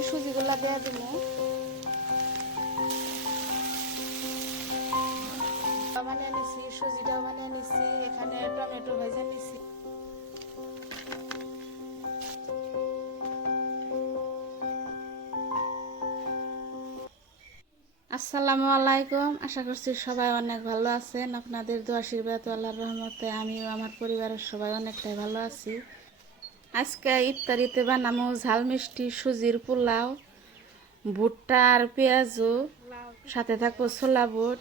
আমি সুজিগুলা দিয়ে দিব। বানিয়ে নিছি, সুজিটাও বানিয়ে নিছি, এখানে টমেটো ভেজে নিছি। আসসালামু আলাইকুম, আশা করছি সবাই অনেক ভালো আছেন। আপনাদের দোয়া আশীর্বাদ আল্লাহর রহমতে আমিও আমার পরিবারের সবাই অনেকটাই ভালো আছি। আজকে ইফতারিতে বানামো ঝাল মিষ্টি সুজির পোলাও, ভুট্টা আর পেঁয়াজও, সাথে থাকবো ছোলা বুট।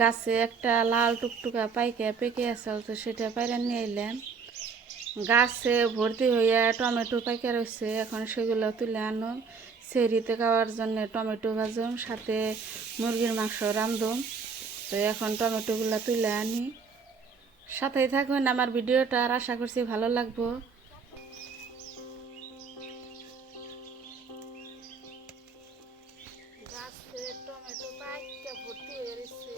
গাছে একটা লাল টুকটুকা পাইকে পেকে আছে, তো সেটা পাইরা নিয়ে এলাম। গাছে ভর্তি হইয়া টমেটো পাইকে রয়েছে, এখন সেগুলো তুলে আনো। সেরিতে খাওয়ার জন্য টমেটো ভাজুম, সাথে মুরগির মাংস রান্ধুম। তো এখন টমেটোগুলো তুলে আনি, সাথেই থাকুন আমার ভিডিওটা, আর আশা করছি ভালো লাগবো। গাছে টমেটো পাইকে ভর্তি হয়ে রয়েছে।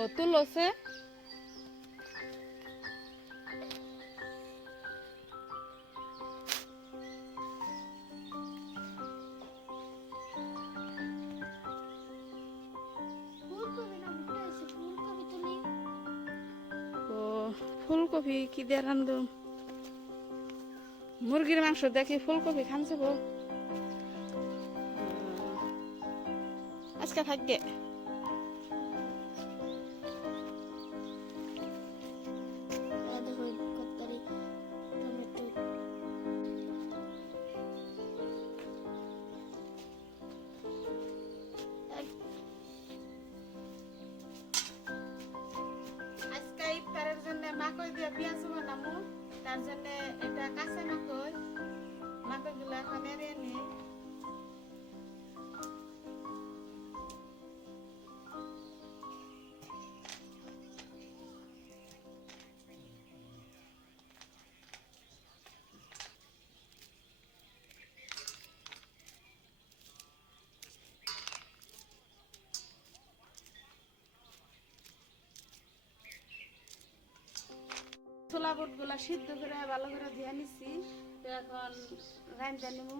ও তুলছে ফুলকপি কি দিয়ে রান্ধুম? মুরগির মাংস দেখি ফুলকপি খান যাব আজকে থাকবে। আজকে ইফতারের জন্য মাকই দিয়ে পেঁয়াজ বানাবো, তার জন্য এটা কাঁচা মাকই, মাকইগুলো এখন এড়িয়ে নিই। ছোলা বুটগুলা সিদ্ধ করে ভালো করে ধুয়ে নিছি, তো এখন রাইন্দা নিমু।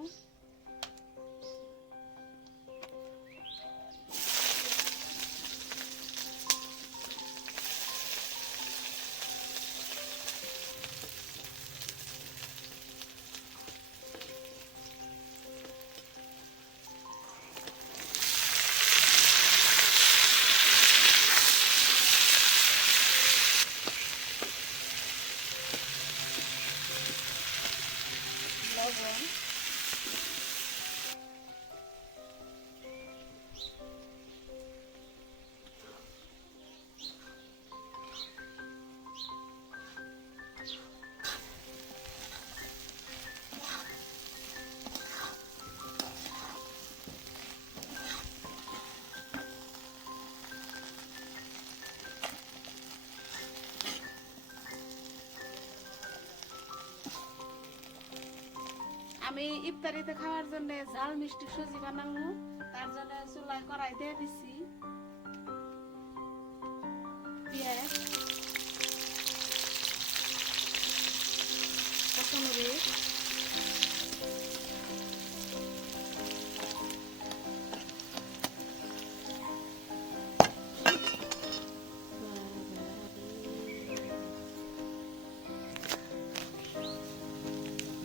আমি ইফতারিতে খাওয়ার জন্য ঝাল মিষ্টি সুজি বানাবো, তার জন্য চুলায় কড়াই দিয়ে দিছি। পেঁয়াজ, কাঁচামরিচ,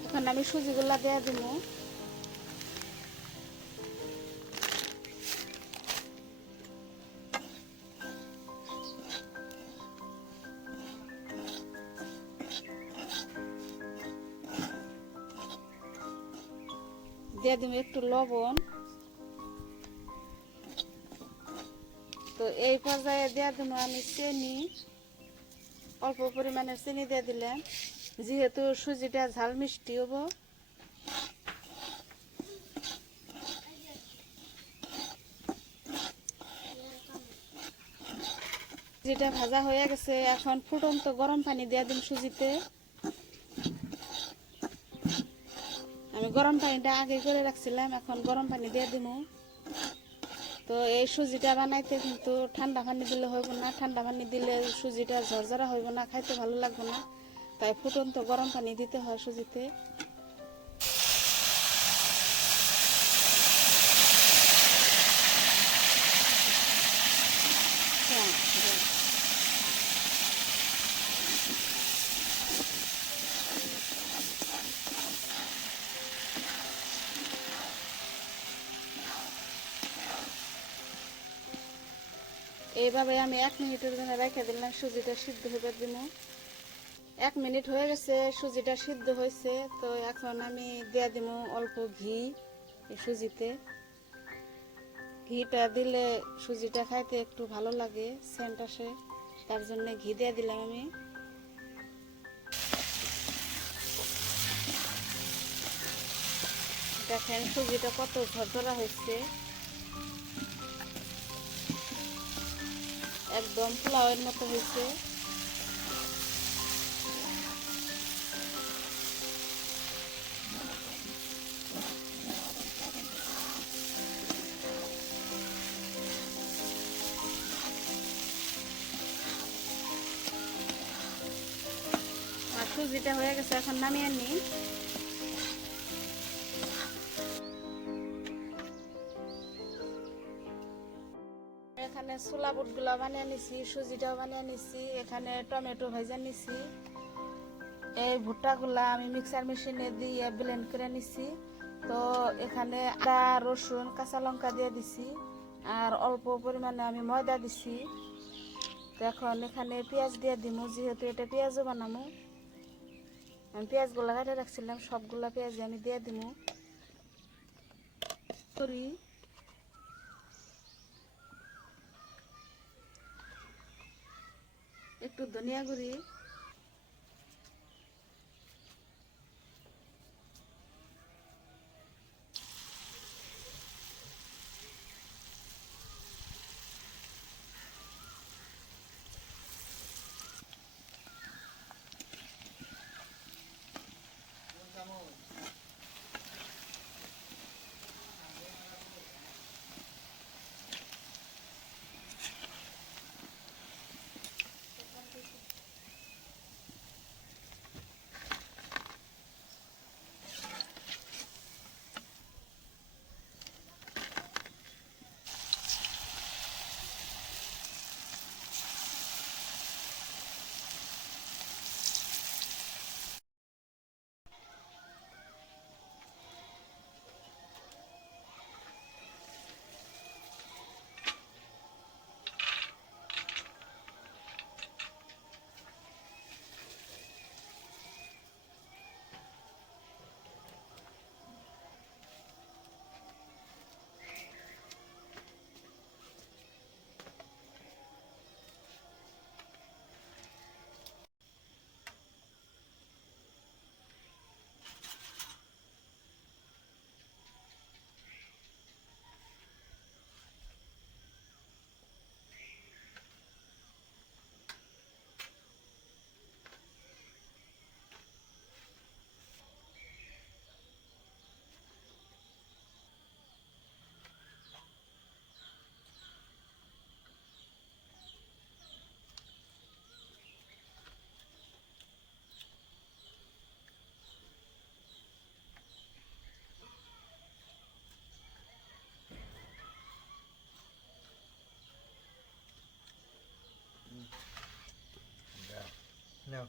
এখন আমি সুজিগুলা দিয়ে দিব। দিয়ে দিব একটু লবণ। তো এই পর্যায়ে দিয়ে দিব আমি চিনি, অল্প পরিমাণে চিনি দিয়ে দিলাম, যেহেতু সুজিটা ঝাল মিষ্টি হবো। সুজিটা ভাজা হয়ে গেছে, এখন ফুটন্ত গরম পানি দিয়ে দিন সুজিতে। আমি গরম পানিটা আগে করে রাখছিলাম, এখন গরম পানি দিয়ে দিব। তো এই সুজিটা বানাইতে কিন্তু ঠান্ডা পানি দিলে হইব না, ঠান্ডা পানি দিলে সুজিটা ঝরঝরা হইব না, খাইতে ভালো লাগবে না। তাই ফুটন্ত গরম পানি দিতে হয় সুজিতে। এইভাবে আমি 1 মিনিটের জন্য রেখে দিলাম, সুজিটা সিদ্ধ হয়ে দিব। 1 মিনিট হয়ে গেছে, সুজিটা সিদ্ধ হয়েছে। তো এখন আমি দিয়ে দিব অল্প ঘি এই সুজিতে। ঘিটা দিলে সুজিটা খাইতে একটু ভালো লাগে, সেন্ট আসে, তার জন্য ঘি দিয়ে দিলাম আমি। দেখেন সুজিটা কত ঝরঝরা হয়েছে, একদম পোলাওয়ের মতো হয়েছে। আর সুজিটা হয়ে গেছে, এখন নামিয়ে নিই। এখানে ছোলা বুটগুলো বানিয়ে নিছি, সুজিটাও বানিয়ে নিছি, এখানে টমেটো ভেজে নিছি। এই ভুট্টাগুলা আমি মিক্সার মেশিনে দিয়ে ব্লেন্ড করে নিছি। তো এখানে আদা রসুন কাঁচা লঙ্কা দিয়ে দিছি, আর অল্প পরিমাণে আমি ময়দা দিছি। তো এখন এখানে পেঁয়াজ দিয়ে দিব, যেহেতু এটা পেঁয়াজও বানাবো। আমি পেঁয়াজগুলো কেটে রাখছিলাম, সবগুলা পেঁয়াজ আমি দিয়ে দিব। করি একটু ধনিয়া গুঁড়ি, No.